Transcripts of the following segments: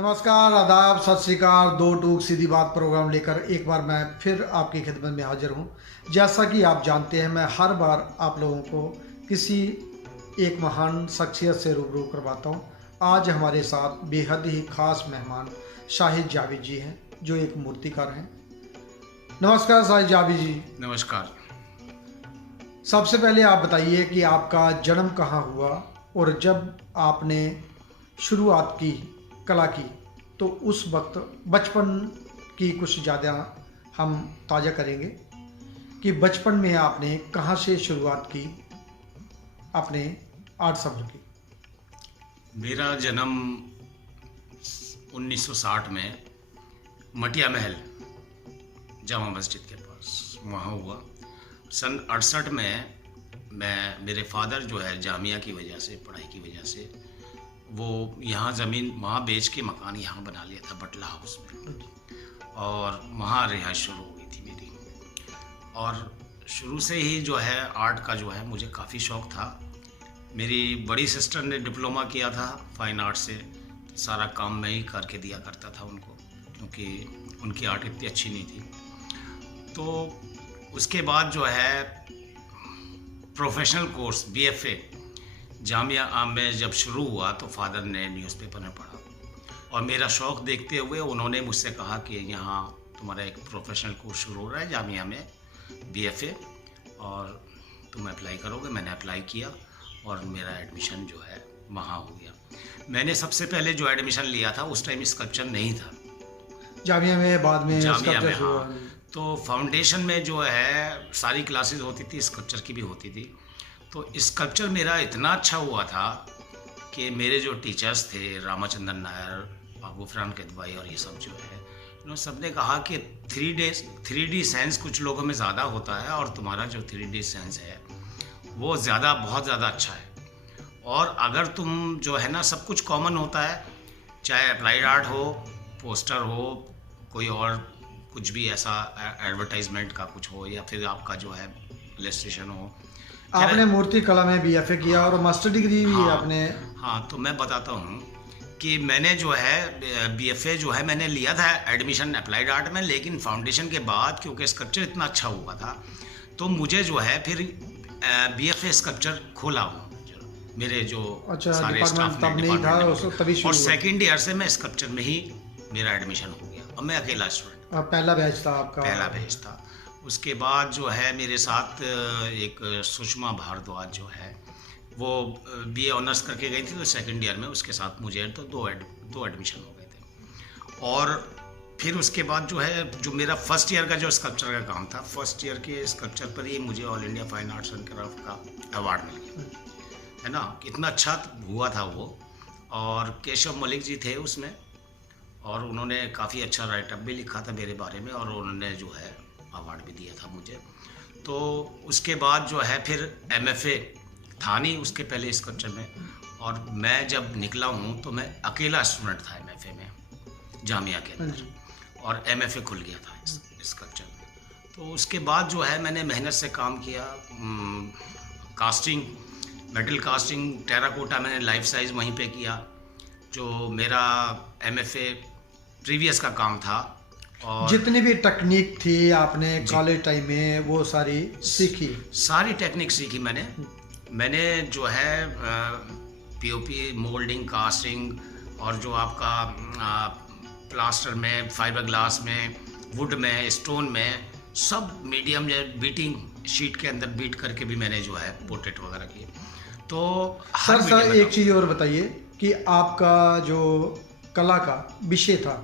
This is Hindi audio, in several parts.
नमस्कार, आदाब, सत श्री अकाल। दो टूक सीधी बात प्रोग्राम लेकर एक बार मैं फिर आपकी खिदमत में हाजिर हूँ। जैसा कि आप जानते हैं, मैं हर बार आप लोगों को किसी एक महान शख्सियत से रूबरू करवाता हूँ। आज हमारे साथ बेहद ही ख़ास मेहमान शाहिद जावेद जी हैं, जो एक मूर्तिकार हैं। नमस्कार शाहिद जावेद जी। नमस्कार। सबसे पहले आप बताइए कि आपका जन्म कहाँ हुआ और जब आपने शुरुआत की कला की, तो उस वक्त बचपन की कुछ ज़्यादा हम ताज़ा करेंगे कि बचपन में आपने कहाँ से शुरुआत की अपने आर्ट सफ़र की। मेरा जन्म 1960 में मटिया महल जामा मस्जिद के पास वहाँ हुआ। सन 68 में मेरे फादर जो है जामिया की वजह से, पढ़ाई की वजह से, वो यहाँ ज़मीन वहाँ बेच के मकान यहाँ बना लिया था बटला हाउस में, और वहाँ रिहाइश शुरू हो गई थी मेरी। और शुरू से ही जो है आर्ट का जो है मुझे काफ़ी शौक़ था। मेरी बड़ी सिस्टर ने डिप्लोमा किया था फाइन आर्ट से, सारा काम मैं ही करके दिया करता था उनको, क्योंकि उनकी आर्ट इतनी अच्छी नहीं थी। तो उसके बाद जो है प्रोफेशनल कोर्स BFA जामिया में जब शुरू हुआ तो फादर ने न्यूज़पेपर में पढ़ा, और मेरा शौक़ देखते हुए उन्होंने मुझसे कहा कि यहाँ तुम्हारा एक प्रोफेशनल कोर्स शुरू हो रहा है जामिया में BFA, और तुम अप्लाई करोगे। मैंने अप्लाई किया और मेरा एडमिशन जो है वहाँ हो गया। मैंने सबसे पहले जो एडमिशन लिया था उस टाइम स्कल्पचर नहीं था जामिया में, बाद में जामिया में। हाँ, तो फाउंडेशन में जो है सारी क्लासेस होती थी, स्कल्पचर की भी होती थी। तो स्कल्पचर मेरा इतना अच्छा हुआ था कि मेरे जो टीचर्स थे, रामाचंद्रन नायर, गुफरान किदवाई और ये सब जो है, उन्होंने सबने कहा कि 3D सेंस कुछ लोगों में ज़्यादा होता है, और तुम्हारा जो 3D सेंस है वो बहुत ज़्यादा अच्छा है। और अगर तुम जो है ना, सब कुछ कॉमन होता है, चाहे अप्लाइड आर्ट हो, पोस्टर हो, कोई और कुछ भी ऐसा एडवर्टाइजमेंट का कुछ हो, या फिर आपका जो है इलस्ट्रेशन हो। आपने मूर्ति कला में BFA किया और मास्टर डिग्री भी आपने। हाँ, तो मैं बताता हूँ कि मैंने जो है BFA जो है मैंने लिया था एडमिशन अप्लाइड आर्ट में, लेकिन फाउंडेशन के बाद क्योंकि स्कल्पचर इतना अच्छा हुआ था तो मुझे जो है फिर BFA स्कल्पचर खोला हुआ मेरे जो सारे स्टाफ ने डिपार्टमेंट, और सेकेंड ईयर से मैं स्कल्पचर में ही मेरा एडमिशन हो गया, और मैं अकेला स्टूडेंट। पहला बैच था आपका? पहला बैच था। उसके बाद जो है मेरे साथ एक सुषमा भारद्वाज जो है वो BA ऑनर्स करके गई थी, तो सेकंड ईयर में उसके साथ मुझे तो दो एडमिशन हो गए थे। और फिर उसके बाद जो है जो मेरा फर्स्ट ईयर का जो स्कल्पचर का काम था, फर्स्ट ईयर के स्कल्पचर पर ही मुझे all India fine arts and craft का अवार्ड मिल गया, है ना। कितना अच्छा हुआ था वो। और केशव मलिक जी थे उसमें, और उन्होंने काफ़ी अच्छा राइटअप भी लिखा था मेरे बारे में, और उन्होंने जो है अवार्ड भी दिया था मुझे। तो उसके बाद जो है फिर MFA था नहीं उसके पहले स्कल्पचर में, और मैं जब निकला हूँ तो मैं अकेला स्टूडेंट था MFA में जामिया के अंदर, और MFA खुल गया था स्कल्पचर में। तो उसके बाद जो है मैंने मेहनत से काम किया, कास्टिंग, मेटल कास्टिंग, टेराकोटा मैंने लाइफ साइज़ वहीं पे किया, जो मेरा MFA प्रीवियस का काम था। और जितनी भी टेक्निक थी आपने कॉलेज टाइम में वो सारी सीखी? सारी टेक्निक सीखी मैंने जो है POP, मोल्डिंग, कास्टिंग, और जो आपका प्लास्टर में, फाइबर ग्लास में, वुड में, स्टोन में, सब मीडियम बीटिंग शीट के अंदर बीट करके भी मैंने जो है पोर्ट्रेट वगैरह किए। तो सर एक चीज़ और बताइए कि आपका जो कला का विषय था,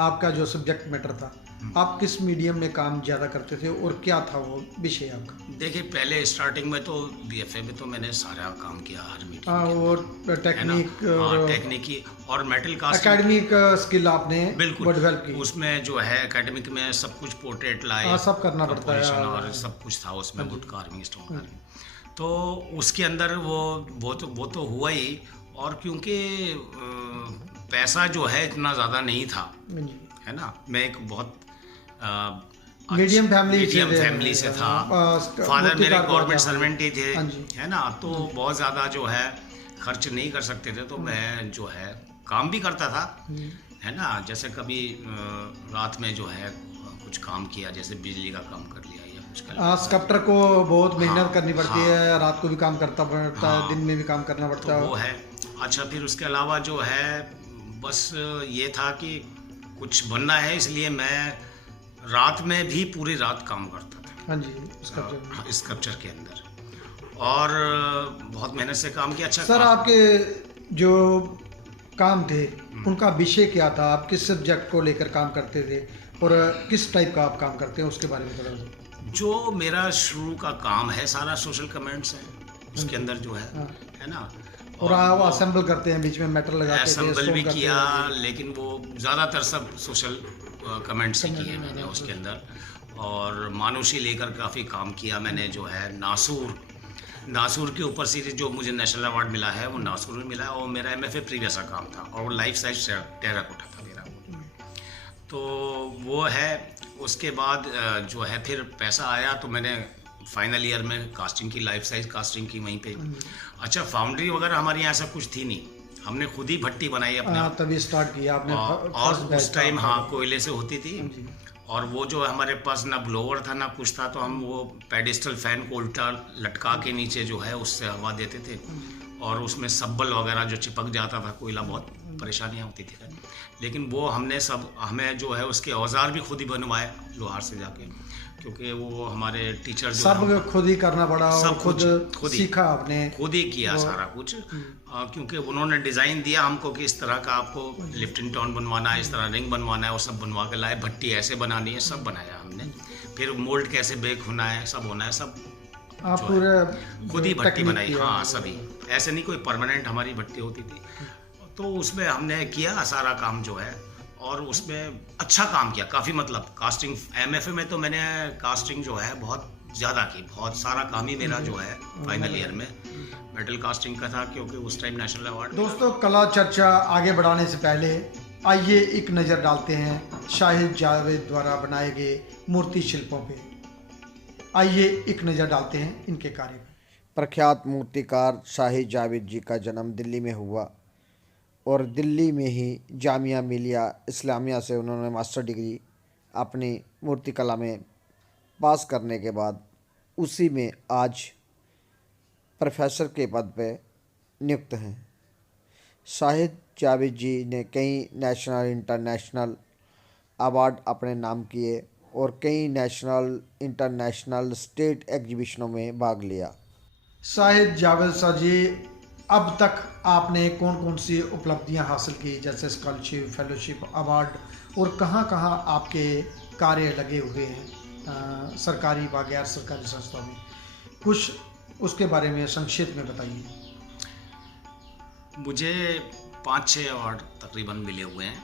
आपका जो सब्जेक्ट मैटर था, आप किस मीडियम में काम ज़्यादा करते थे और क्या था वो विषय आपका? देखिए, पहले स्टार्टिंग में तो BFA में तो मैंने सारा काम किया हर मीडियम और टेक्निक और मेटल कास्टिंग, एकेडमिक स्किल आपने बिल्कुल डेवलप की। उसमें जो है एकेडमिक में सब कुछ पोर्ट्रेट लाए, सब करना पड़ता है, और सब कुछ था उसमें, वुड कार्विंग, स्टोन कार्विंग। तो उसके अंदर वो तो हुआ ही। और क्योंकि पैसा जो है इतना ज़्यादा नहीं था, है ना, मैं एक बहुत मीडियम फैमिली से था। फादर मेरे गवर्नमेंट सर्वेंट ही थे, है ना, तो बहुत ज़्यादा जो है खर्च नहीं कर सकते थे। तो मैं जो है काम भी करता था, है ना। जैसे कभी रात में जो है कुछ काम किया, जैसे बिजली का काम कर लिया या कुछ कर लिया। स्कल्पटर को बहुत मेहनत हाँ, करनी पड़ती हाँ, है, रात को भी काम करता पड़ता है, हाँ, दिन में भी काम करना तो पड़ता है। वो है। अच्छा, फिर उसके अलावा जो है बस ये था कि कुछ बनना है, इसलिए मैं रात में भी पूरी रात काम करता था। हाँ जी, स्कल्पचर। स्कल्पचर के अंदर, और बहुत मेहनत से काम किया। अच्छा सर, आपके जो काम थे उनका विषय क्या था? आप किस सब्जेक्ट को लेकर काम करते थे और किस टाइप का आप काम करते हैं, उसके बारे में थोड़ा सा। जो मेरा शुरू का काम है सारा सोशल कमेंट्स है, उसके अंदर जो हाँ। है ना। और आप असेंबल करते हैं, बीच में मेटल लगाते थे, असेंबल स्टोन भी करते किया, थे। लेकिन वो ज़्यादातर सब सोशल कमेंट्स ही किए मैंने उसके अंदर। और मानुषी लेकर काफ़ी काम किया मैंने, जो है नासूर के ऊपर सीरीज जो मुझे नेशनल अवार्ड मिला है वो नासूर में मिला है, और मेरा MFA प्रीवियस का काम था, और वो लाइफ साइज टेराकोटा था मेरा। तो वो है। उसके बाद जो है फिर पैसा आया, तो मैंने फाइनल ईयर में कास्टिंग की, लाइफ साइज कास्टिंग की वहीं पे। अच्छा, फाउंड्री वगैरह हमारे यहाँ ऐसा कुछ थी नहीं, हमने खुद ही भट्टी बनाई अपने आप। तभी स्टार्ट किया आपने। और उस टाइम हाँ कोयले से होती थी, और वो जो हमारे पास ना ब्लोवर था ना कुछ था, तो हम वो पेडिस्टल फैन को उल्टा लटका के नीचे जो है उससे हवा देते थे, और उसमें सब्बल वगैरह जो चिपक जाता था कोयला, बहुत परेशानियाँ होती थी। लेकिन वो हमें जो है उसके औजार भी खुद ही बनवाए लोहार से जाके, क्योंकि वो हमारे टीचर जो सब खुद ही करना पड़ा, और सब खुद ही सीखा आपने, खुद ही किया सारा कुछ। क्योंकि उन्होंने डिज़ाइन दिया हमको कि इस तरह का आपको लिफ्टिंग टाउन बनवाना है, इस तरह रिंग बनवाना है, और सब बनवा के लाए। भट्टी ऐसे बनानी है, सब बनाया हमने। फिर मोल्ड कैसे बेक होना है, सब होना है, सब आप पूरे खुद ही भट्टी टेक्निक बनाई। किया। हाँ, सभी, ऐसे नहीं कोई परमानेंट हमारी भट्टी होती थी। तो उसमें हमने किया सारा काम जो है, और उसमें अच्छा काम किया काफ़ी। मतलब कास्टिंग MFA में तो मैंने कास्टिंग जो है बहुत ज़्यादा की, बहुत सारा काम ही मेरा जो है फाइनल ईयर में मेटल कास्टिंग का था, क्योंकि उस टाइम नेशनल अवार्ड। दोस्तों, कला चर्चा आगे बढ़ाने से पहले आइए एक नज़र डालते हैं शाहिद जावेद द्वारा बनाए गए मूर्ति शिल्पों पे। आइए एक नज़र डालते हैं इनके कार्य पर। प्रख्यात मूर्तिकार शाहिद जावेद जी का जन्म दिल्ली में हुआ, और दिल्ली में ही जामिया मिलिया इस्लामिया से उन्होंने मास्टर डिग्री अपनी मूर्ति कला में पास करने के बाद उसी में आज प्रोफेसर के पद पे नियुक्त हैं। शाहिद जावेद जी ने कई नेशनल इंटरनेशनल अवार्ड अपने नाम किए, और कई नेशनल इंटरनेशनल स्टेट एग्जीबिशनों में भाग लिया। शाहिद जावेद साहब जी, अब तक आपने कौन कौन सी उपलब्धियां हासिल की, जैसे स्कॉलरशिप, फेलोशिप, अवार्ड, और कहां कहां आपके कार्य लगे हुए हैं सरकारी व गैर सरकारी संस्थाओं में? कुछ उसके बारे में संक्षेप में बताइए। मुझे 5-6 अवार्ड तकरीबन मिले हुए हैं,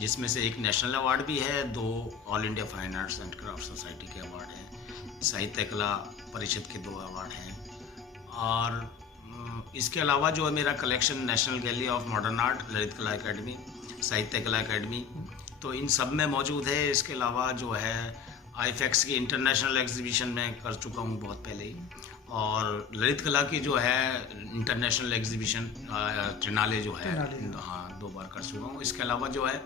जिसमें से एक नेशनल अवार्ड भी है, 2 all India fine arts and craft society के अवार्ड हैं, साहित्य कला परिषद के 2 अवार्ड हैं, और इसके अलावा जो है मेरा collection national gallery of modern art, Lalit कला एकेडमी, साहित्य कला एकेडमी, तो इन सब में मौजूद है। इसके अलावा जो है IFEX की इंटरनेशनल एग्जीबिशन में कर चुका हूँ बहुत पहले ही, और ललित कला की जो है इंटरनेशनल एग्जीबिशन ट्रिनाले जो है, हाँ 2 बार कर चुका हूँ। इसके अलावा जो है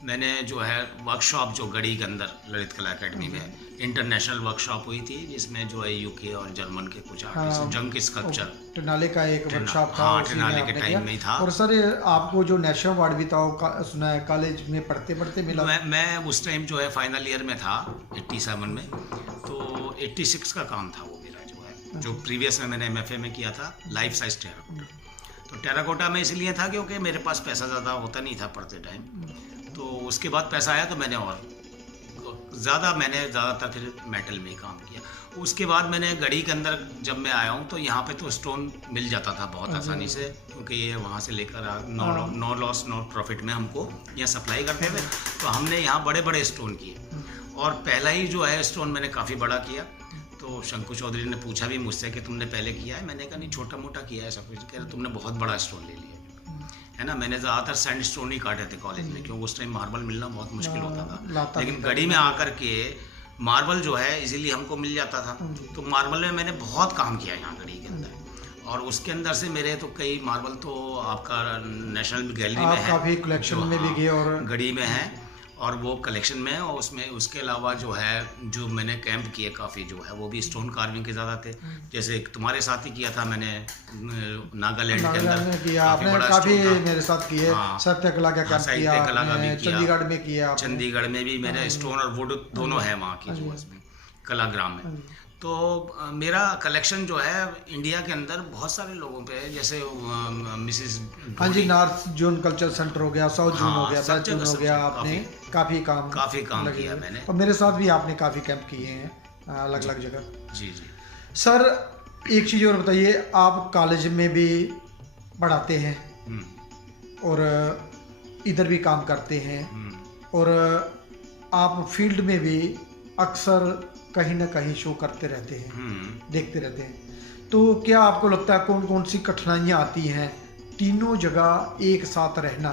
मैंने जो है वर्कशॉप जो गढ़ी के अंदर ललित कला एकेडमी में इंटरनेशनल वर्कशॉप हुई थी, जिसमें जो है UK और जर्मन के कुछ आर्टिस्ट, जंग स्कल्पचर, ट्रिनाले का एक वर्कशॉप था। हाँ, ट्रिनाले के टाइम में ही था। और सर, आपको जो नेशनल अवार्ड भी था वो सुना है कॉलेज में पढ़ते पढ़ते मिला? मैं उस टाइम जो है फाइनल ईयर में था 87 में, तो 86 का काम था वो मेरा जो है, जो प्रीवियस में मैंने MFA में किया था, लाइफ साइज टेराकोटा। तो टेराकोटा में इसलिए था क्योंकि मेरे पास पैसा ज़्यादा होता नहीं था पढ़ते टाइम, तो उसके बाद पैसा आया तो मैंने ज़्यादातर फिर मेटल में ही काम किया। उसके बाद मैंने गढ़ी के अंदर जब मैं आया हूँ, तो यहाँ पे तो स्टोन मिल जाता था बहुत आसानी से, क्योंकि ये वहाँ से लेकर नो लॉस नो प्रॉफिट में हमको यहाँ सप्लाई करते थे। तो हमने यहाँ बड़े बड़े स्टोन किए, और पहला ही जो है स्टोन मैंने काफ़ी बड़ा किया। तो शंकु चौधरी ने पूछा भी मुझसे कि तुमने पहले किया है? मैंने कहा नहीं, छोटा मोटा किया है सब कुछ। कह रहे तुमने बहुत बड़ा स्टोन ले लिया है ना। मैंने ज़्यादातर सैंड स्टोन ही काटे थे कॉलेज में, क्योंकि उस टाइम मार्बल मिलना बहुत मुश्किल होता था। लेकिन गढ़ी में आकर के मार्बल जो है इजीली हमको मिल जाता था। तो मार्बल में मैंने बहुत काम किया यहाँ गढ़ी के अंदर, और उसके अंदर से मेरे तो कई मार्बल तो आपका नेशनल गैलरी में आप है, काफ़ी कलेक्शन में भी गए और गढ़ी में है और वो कलेक्शन में है। और उसमें उसके अलावा जो है जो मैंने कैंप किए काफ़ी जो है वो भी स्टोन कार्विंग के ज़्यादा थे। जैसे एक तुम्हारे साथ ही किया था मैंने नागालैंड के नागालैंड में अंदर, किया आपने, बड़ा काफ़ी स्टोन था। मेरे साथ किए। हाँ, सत्यकला का कैंप साहित्य किया कला का आपने, भी किया, चंडीगढ़ में किया आपने। चंडीगढ़ में भी मेरे स्टोन और वुड दोनों है वहाँ की जो इसमें कलाग्राम में। तो मेरा कलेक्शन जो है इंडिया के अंदर बहुत सारे लोगों पे है, जैसे मिसिस हाँ जी, नॉर्थ जोन कल्चर सेंटर हो गया, साउथ जोन हो गया, सब वेस्ट जोन हो जगह गया, आपने काफ़ी काम लगे किया हुए। मैंने। और मेरे साथ भी आपने काफ़ी कैंप किए हैं अलग अलग जगह। जी जी। सर एक चीज़ और बताइए, आप कॉलेज में भी पढ़ाते हैं और इधर भी काम करते हैं और आप फील्ड में भी अक्सर कहीं ना कहीं शो करते रहते हैं, देखते रहते हैं। तो क्या आपको लगता है कौन कौन सी कठिनाइयाँ आती हैं तीनों जगह एक साथ रहना?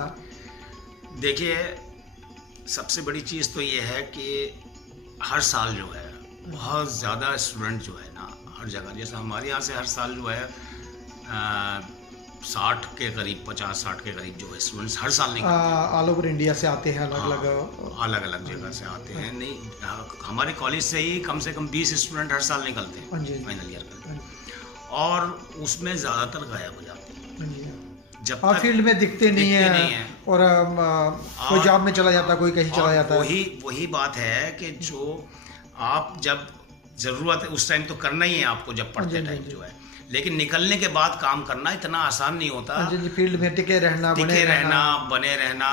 देखिए, सबसे बड़ी चीज़ तो ये है कि हर साल जो है बहुत ज़्यादा स्टूडेंट जो है ना हर जगह, जैसे हमारे यहाँ से हर साल जो है 60 के करीब 50-60 के करीब जो है स्टूडेंट्स हर साल निकलते ऑल ओवर इंडिया से आते हैं, अलग अलग अलग जगह से आते हैं। नहीं, हमारे कॉलेज से ही कम से कम 20 स्टूडेंट हर साल निकलते हैं फाइनल ईयर का, और उसमें ज़्यादातर गायब हो जाते हैं। जब आप फील्ड में दिखते नहीं है और कोई जॉब में चला जाता, कोई कहीं चला जाता है। वही बात है कि जो आप जब ज़रूरत है उस टाइम तो करना ही है आपको, जब पढ़ते टाइम जो है, लेकिन निकलने के बाद काम करना इतना आसान नहीं होता। फील्ड में टिके रहना, बने रहना।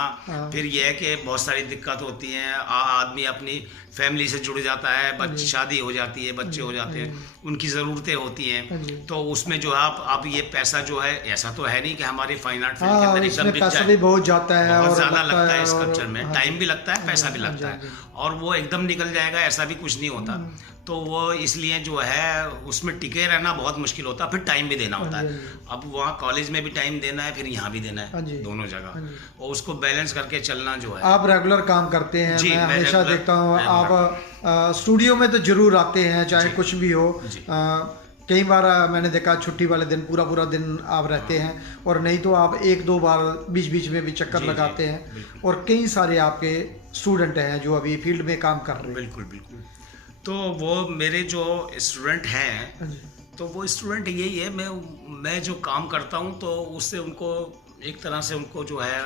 फिर यह है कि बहुत सारी दिक्कत होती हैं, आदमी अपनी फैमिली से जुड़ जाता है, शादी हो जाती है, बच्चे हो जाते हैं, उनकी ज़रूरतें होती हैं, तो उसमें जो है आप ये पैसा जो है, ऐसा तो है नहीं कि हमारी फाइन आर्ट फील्ड के अंदर एकदम बिक जाए, भी बहुत जाता है, बहुत ज़्यादा लगता है स्कल्पचर में, टाइम भी लगता है, पैसा भी लगता है, और वो एकदम निकल जाएगा ऐसा भी कुछ नहीं होता। तो वो इसलिए जो है उसमें टिके रहना बहुत मुश्किल होता है, फिर टाइम भी देना होता है। अब वहाँ कॉलेज में भी टाइम देना है, फिर यहाँ भी देना है, दोनों जगह, और उसको बैलेंस करके चलना जो है। आप रेगुलर काम करते हैं, मैं हमेशा देखता हूँ आप स्टूडियो में तो जरूर आते हैं, चाहे कुछ भी हो। कई बार मैंने देखा छुट्टी वाले दिन पूरा दिन आप रहते हैं, और नहीं तो आप 1-2 बार बीच बीच में भी चक्कर लगाते हैं। और कई सारे आपके स्टूडेंट हैं जो अभी फील्ड में काम कर रहे हैं। बिल्कुल। तो वो मेरे जो स्टूडेंट हैं, तो वो स्टूडेंट यही है, मैं जो काम करता हूँ तो उससे उनको एक तरह से उनको जो है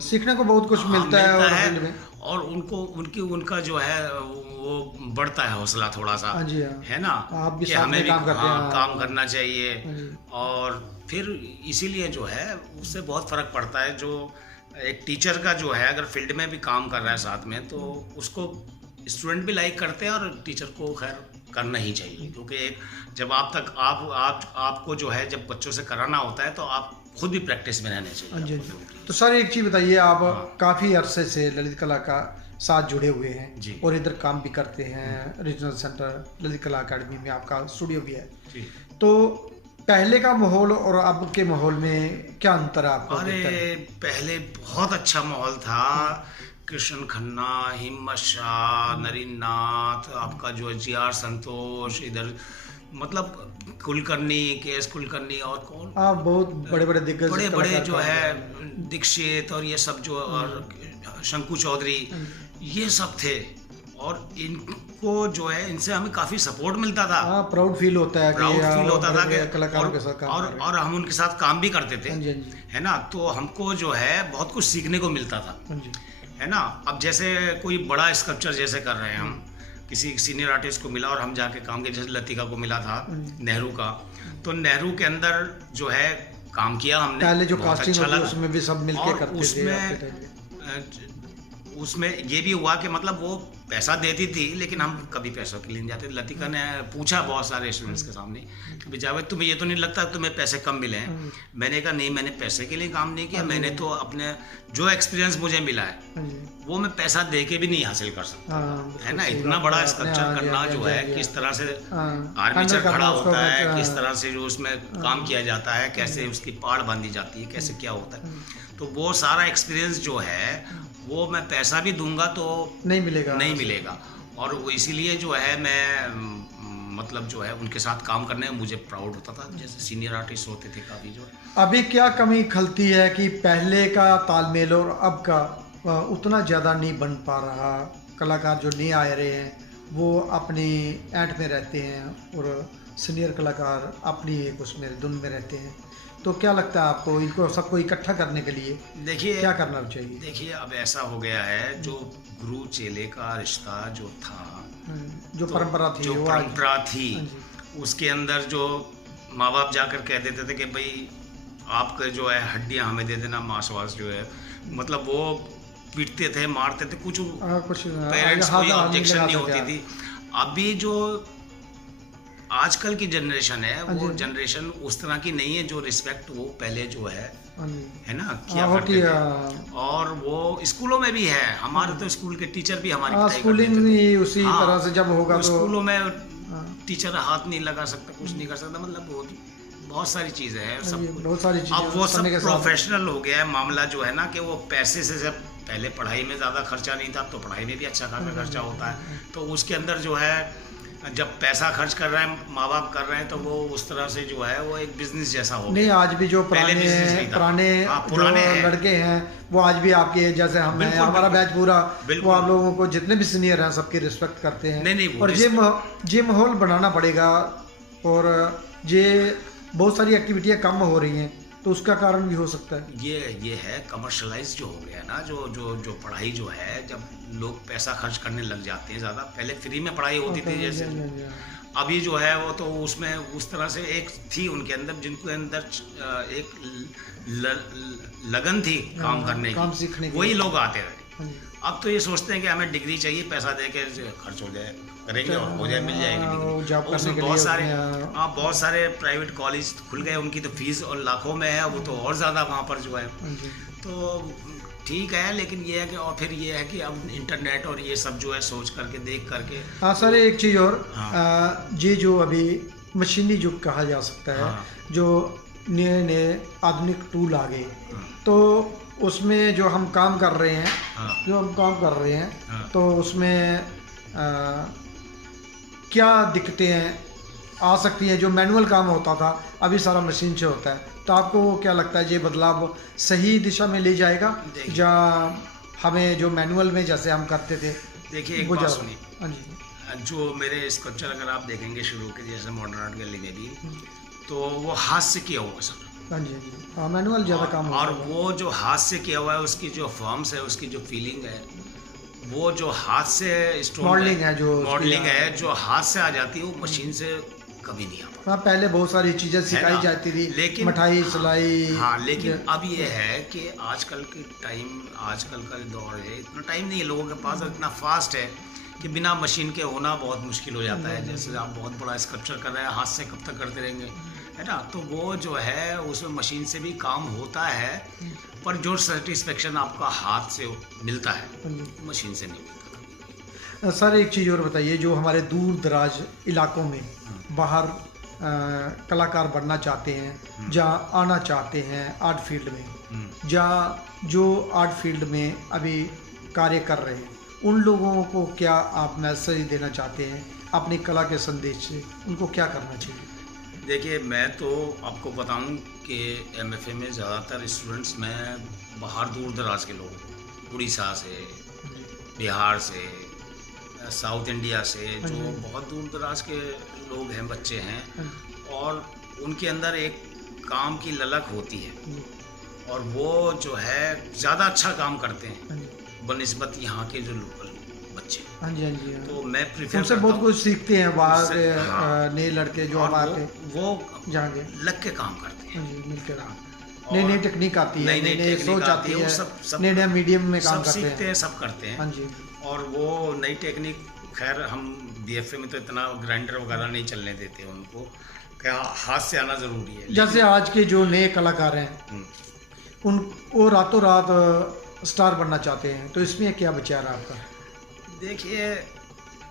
सीखने को बहुत कुछ मिलता है, और उनका जो है वो बढ़ता है हौसला थोड़ा सा, है ना, कि हमें भी काम करना चाहिए। और फिर इसीलिए जो है उससे बहुत फ़र्क पड़ता है। जो एक टीचर का जो है अगर फील्ड में भी काम कर रहा है साथ में, तो उसको स्टूडेंट भी लाइक करते हैं, और टीचर को खैर करना ही चाहिए, क्योंकि जब आपको जो है जब बच्चों से कराना होता है तो आप खुद भी प्रैक्टिस में रहने चाहिए। तो सर एक चीज़ बताइए, आप काफ़ी अरसे से ललित कला का साथ जुड़े हुए हैं और इधर काम भी करते हैं, रीजनल सेंटर ललित कला अकेडमी में आपका स्टूडियो भी है। तो पहले का माहौल और अब के माहौल में क्या अंतर है आपको? अरे पहले बहुत अच्छा माहौल था। कृष्ण खन्ना, हिम्मत शाह, नरीन नाथ, आपका जो है GR संतोष, इधर मतलब कुलकर्णी, KS कुलकर्णी, और कौन बहुत बड़े दिग्गज, बड़े जो है दीक्षित, और ये सब जो, और शंकु चौधरी, ये सब थे। और इनको जो है इनसे हमें काफ़ी सपोर्ट मिलता था। प्राउड फील होता है कि कलाकारों के साथ काम और हम उनके साथ काम भी करते थे, है ना। तो हमको जो है बहुत कुछ सीखने को मिलता था, है ना। अब जैसे कोई बड़ा स्कल्पचर जैसे कर रहे हैं हम, किसी सीनियर आर्टिस्ट को मिला और हम जाके काम किया, जैसे लतिका को मिला था नेहरू का, तो नेहरू के अंदर जो है काम किया हमने, पहले जो बहुत अच्छा लगा, उसमें भी सब मिलके करते थे। उसमें ये भी हुआ कि मतलब वो पैसा देती थी, लेकिन हम कभी पैसों के लिए नहीं जाते। लतिका ने पूछा बहुत सारे स्टूडेंट्स के सामने कि जावेद तुम्हें ये तो नहीं लगता तुम्हें पैसे कम मिले हैं? मैंने कहा नहीं, मैंने पैसे के लिए काम नहीं किया, मैंने तो अपने जो एक्सपीरियंस मुझे मिला है वो मैं पैसा दे के भी नहीं हासिल कर सकता, है ना। इतना बड़ा स्कल्पचर करना जो है, किस तरह से आर्मीचर खड़ा होता है, किस तरह से जो उसमें काम किया जाता है, कैसे उसकी पाड़ बांधी जाती है, कैसे क्या होता है, तो वो सारा एक्सपीरियंस जो है वो मैं पैसा भी दूंगा तो नहीं मिलेगा। और वो इसीलिए जो है मैं मतलब जो है उनके साथ काम करने में मुझे प्राउड होता था, जैसे सीनियर आर्टिस्ट होते थे काफ़ी जो है। अभी क्या कमी खलती है कि पहले का तालमेल और अब का उतना ज़्यादा नहीं बन पा रहा? कलाकार जो नए आ रहे हैं वो अपनी ऐंठ में रहते हैं और सीनियर कलाकार अपनी एक उसमें धुन में रहते हैं। तो क्या लगता है आपको, इनको सबको इकट्ठा करने के लिए देखिए क्या करना चाहिए? देखिए अब ऐसा हो गया है, जो गुरु चेले का रिश्ता जो था, जो परंपरा थी, जो वो आज- परंपरा थी, हाँ जी। उसके अंदर जो माँ बाप जाकर कह देते थे कि भाई आपका जो है हड्डियां हमें दे देना, मांस वास जो है, मतलब वो पीटते थे, मारते थे, कुछ कुछ पेरेंट्स हाथ कोई नहीं ऑब्जेक्शन लगा नहीं होती सकते। थी। अभी जो आजकल की जनरेशन है हाँ वो जी। जनरेशन उस तरह की नहीं है, जो रिस्पेक्ट वो पहले जो है हाँ जी। है ना किया होती करते है। थे। और वो स्कूलों में भी है, हमारे तो स्कूल के टीचर भी हमारी पिटाई कर स्कूलिंग देते थे। ही उसी हाँ, तरह से जब होगा वो तो स्कूलों में हाँ, टीचर हाथ नहीं लगा सकता, कुछ नहीं कर सकता, मतलब बहुत सारी चीजें हैं हाँ सब जी, कुछ। बहुत सारी अब चीजें वो सब समय के साथ। प्रोफेशनल हो गया है मामला जो है ना, कि वो पैसे से जब पहले पढ़ाई में ज़्यादा खर्चा नहीं था, तो पढ़ाई में भी अच्छा खासा खर्चा होता है, तो उसके अंदर जो है जब पैसा खर्च कर रहे हैं माँ बाप कर रहे हैं, तो वो उस तरह से जो है वो एक बिजनेस जैसा हो नहीं, गया। आज भी जो पहले business नहीं था। पुराने हाँ, जो पुराने हैं। लड़के हैं वो आज भी आपके जैसे हम हैं, बिल्कुल, हमारा बिल्कुल। बैच पूरा, बिल्कुल। वो आप लोगों को जितने भी सीनियर हैं सबकी रिस्पेक्ट करते हैं। नहीं, वो और ये माहौल बनाना पड़ेगा, और ये बहुत सारी एक्टिविटियां कम हो रही हैं, तो उसका कारण भी हो सकता है। ये है कमर्शलाइज जो हो गया ना, जो पढ़ाई जो है, जब लोग पैसा खर्च करने लग जाते हैं ज़्यादा। पहले फ्री में पढ़ाई होती थी जैसे, अभी जो है वो तो उसमें उस तरह से एक थी उनके अंदर, जिनके अंदर एक लगन थी काम करने काम की, सीखने की। वही लोग आते रहे। हाँ जी। अब तो ये सोचते हैं कि हमें डिग्री चाहिए, पैसा दे के खर्च हो जाए, करेंगे और हो जाए, मिल जाएगी वो डिग्री। जॉब और करने उसमें के बहुत लिए सारे उसमें, हाँ बहुत सारे प्राइवेट कॉलेज खुल गए, उनकी तो फीस और लाखों में है, वो तो और ज़्यादा वहाँ पर जो है। हाँ जी। तो ठीक है, लेकिन ये है कि और फिर ये है कि अब इंटरनेट और ये सब जो है सोच करके देख करके। हाँ सर, एक चीज़ और, हाँ। ये जो अभी मशीनी युग कहा जा सकता है, हाँ। जो नए नए आधुनिक टूल आ गए, हाँ। तो उसमें जो हम काम कर रहे हैं, हाँ। तो उसमें क्या दिक्कतें आ सकती हैं? जो मैनुअल काम होता था अभी सारा मशीन से होता है, तो आपको क्या लगता है ये बदलाव सही दिशा में ले जाएगा, देखिए। या हमें जो मैनुअल में जैसे हम करते थे देखिए एक वो बात ज़्यादा- सुनिए, हाँ जी। जो मेरे स्कल्पचर अगर आप देखेंगे शुरू के जैसे मॉडर्न आर्ट गैलरी में भी, तो वो हाथ से किया हुआ सब, हाँ जी, हाँ जी। हाँ, मैनुअल ज़्यादा काम और होता है। वो जो हाथ से किया हुआ है उसकी जो फॉर्म्स है, उसकी जो फीलिंग है, वो जो हाथ से मॉडलिंग है जो उसकी, मॉडलिंग है जो हाथ से आ जाती है, वो मशीन से कभी नहीं आ पाती। हाँ, पहले बहुत सारी चीज़ें सिखाई ना? जाती थी, लेकिन मिठाई, सिलाई। हाँ, लेकिन अब ये है कि आजकल के टाइम, आजकल का दौर है, इतना टाइम नहीं है लोगों के पास, इतना फास्ट है कि बिना मशीन के होना बहुत मुश्किल हो जाता है। जैसे आप बहुत बड़ा स्कल्पचर कर रहे हैं, हाथ से कब तक करते रहेंगे, है ना? तो वो जो है उसमें मशीन से भी काम होता है, पर जो सेटिस्फेक्शन आपका हाथ से मिलता है मशीन से नहीं मिलता। सर एक चीज़ और बताइए, जो हमारे दूर दराज इलाकों में बाहर कलाकार बनना चाहते हैं, जहाँ आना चाहते हैं आर्ट फील्ड में, जहाँ जो आर्ट फील्ड में अभी कार्य कर रहे हैं, उन लोगों को क्या आप मैसेज देना चाहते हैं अपनी कला के संदेश से? उनको क्या करना चाहिए? देखिए, मैं तो आपको बताऊं कि एमएफए में ज़्यादातर स्टूडेंट्स मैं बाहर दूर दराज के लोग, उड़ीसा से, बिहार से, साउथ इंडिया से, जो बहुत दूर दराज के लोग हैं, बच्चे हैं, और उनके अंदर एक काम की ललक होती है, और वो जो है ज़्यादा अच्छा काम करते हैं बनिस्बत यहाँ के जो लोकल बच्चे। हाँ जी, हाँ जी, हाँ। तो मैं प्रीफर उनसे बहुत कुछ सीखते हैं बाहर के हाँ। नए लड़के जो और हमारे वो जहाँ के, लग के काम करते हैं। हाँ जी, मिलकर और नई नई टेक्निक आती है, नई नई नई टेक्निक सोच आती आती है, है, वो सब नए नए मीडियम में काम सब करते सीखते हैं। हैं, सब करते हैं। हाँ जी। और वो नई टेक्निक, खैर हम बीएफए में तो इतना ग्राइंडर वगैरह नहीं चलने देते उनको, क्या हाथ से आना ज़रूरी है। जैसे आज के जो नए कलाकार हैं, उन वो रातों रात स्टार बनना चाहते हैं, तो इसमें क्या विचार है आपका? देखिए,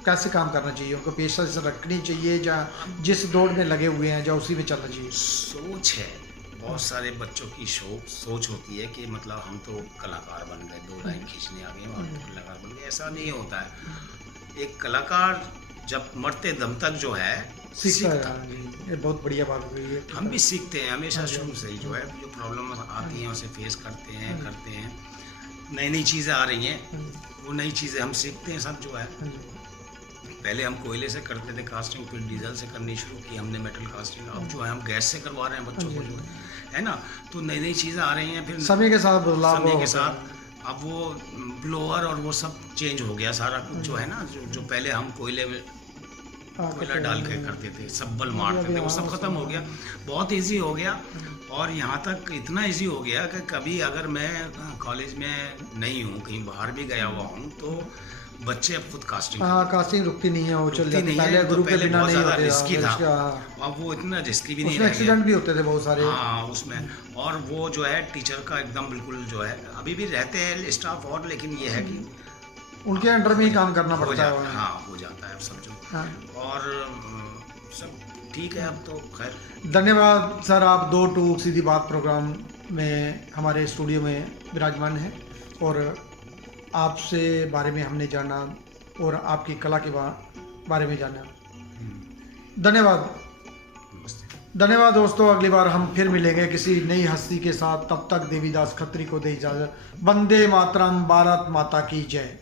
कैसे काम करना चाहिए उनको? पेशा से रखनी चाहिए, या जिस दौड़ में लगे हुए हैं या उसी में चलना चाहिए? सोच है, बहुत सारे बच्चों की सोच होती है कि मतलब हम तो कलाकार बन गए, 2 लाइन खींचने आ गए, हम कलाकार बन गए। ऐसा नहीं होता है। एक कलाकार जब मरते दम तक जो है सीखता है। हाँ जी, ये बहुत बढ़िया बात हुई है। हम भी सीखते हैं हमेशा शुरू से ही, जो है जो प्रॉब्लम आती हैं उसे फेस करते हैं, करते हैं। नई नई चीज़ें आ रही हैं, वो नई चीज़ें हम सीखते हैं सब जो है। हाँ जी, पहले हम कोयले से करते थे कास्टिंग, फिर डीजल से करनी शुरू की हमने मेटल कास्टिंग। अब जो है हम गैस से करवा रहे हैं बच्चों को, जो है ना। तो नई नई चीज़ें आ रही हैं, फिर समय के साथ बदलाव समय के होता साथ है। अब वो ब्लोअर और वो सब चेंज हो गया सारा कुछ, जो है ना। जो पहले हम कोयले में कोयला डाल के करते थे, सब्बल मारते थे, वो सब खत्म हो गया। बहुत इजी हो गया, और यहाँ तक इतना इजी हो गया कि कभी अगर मैं कॉलेज में नहीं हूँ, कहीं बाहर भी गया हुआ हूँ, तो बच्चे अब खुद कास्टिंग हाँ, कास्टिंग रुकती नहीं है, वो चल रुकती जाती नहीं पहले है। तो गुरु के पहले बिना बहुत नहीं ज़्यादा होते रिस्की था, हाँ। अब वो इतना रिस्की भी नहीं उसमें रह गया। एक्सीडेंट भी होते थे बहुत सारे। हाँ उसमें, और वो जो है टीचर का एकदम बिल्कुल जो है, अभी भी रहते हैं स्टाफ और, लेकिन ये है कि उनके अंडर में ही काम करना हो पड़ता है। जाता है। हाँ हो जाता है सब जो, हाँ। और सब ठीक है अब तो खैर। धन्यवाद सर, आप 2 टूक सीधी बात प्रोग्राम में हमारे स्टूडियो में विराजमान हैं, और आपसे बारे में हमने जाना और आपकी कला के बारे में जाना। धन्यवाद। धन्यवाद दोस्तों, अगली बार हम फिर मिलेंगे किसी नई हस्ती के साथ। तब तक देवीदास खत्री को दे इजाजत। वंदे मातरम, भारत माता की जय।